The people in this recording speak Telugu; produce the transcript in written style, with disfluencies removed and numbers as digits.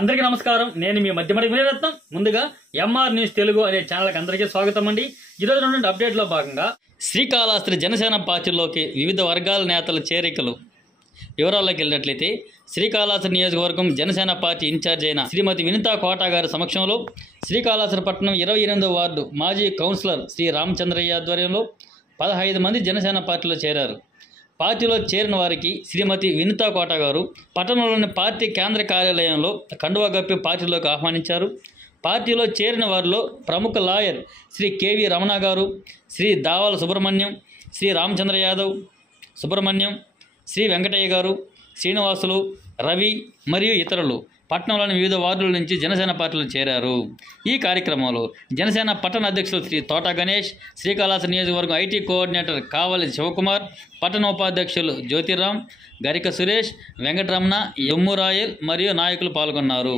అందరికీ నమస్కారం. నేను మీ మధ్యమడి వినరత్నం. ముందుగా ఎంఆర్ న్యూస్ తెలుగు అనే ఛానల్కి అందరికీ స్వాగతం అండి. ఈరోజు నుండి అప్డేట్లో భాగంగా శ్రీకాళహస్తి జనసేన పార్టీలోకి వివిధ వర్గాల నేతల చేరికలు వివరాల్లోకి వెళ్ళినట్లయితే, శ్రీకాళహస్తి నియోజకవర్గం జనసేన పార్టీ ఇన్ఛార్జ్ అయిన శ్రీమతి వినితా కోట గారి సమక్షంలో శ్రీకాళహస్తి పట్టణం 28వ వార్డు మాజీ కౌన్సిలర్ శ్రీ రామచంద్రయ్య ఆధ్వర్యంలో 15 మంది జనసేన పార్టీలో చేరారు. పార్టీలో చేరిన వారికి శ్రీమతి వినితా కోట గారు పట్టణంలోని పార్టీ కేంద్ర కార్యాలయంలో కండువా కప్పి పార్టీలోకి ఆహ్వానించారు. పార్టీలో చేరిన వారిలో ప్రముఖ లాయర్ శ్రీ కేవి రమణ గారు, శ్రీ దావాల సుబ్రహ్మణ్యం, శ్రీ రామచంద్ర యాదవ్, సుబ్రహ్మణ్యం, శ్రీ వెంకటయ్య గారు, శ్రీనివాసులు, రవి మరియు ఇతరులు పట్టణంలోని వివిధ వార్డుల నుంచి జనసేన పార్టీలో చేరారు. ఈ కార్యక్రమంలో జనసేన పట్టణ అధ్యక్షులు శ్రీ తోట గణేష్, శ్రీకాళహస్తి నియోజకవర్గం ఐటీ కోఆర్డినేటర్ కావలి శివకుమార్, పట్టణ ఉపాధ్యక్షులు జ్యోతిరామ్, గరిక సురేష్, వెంకటరమణ, ఎమ్ము రాయల్ మరియు నాయకులు పాల్గొన్నారు.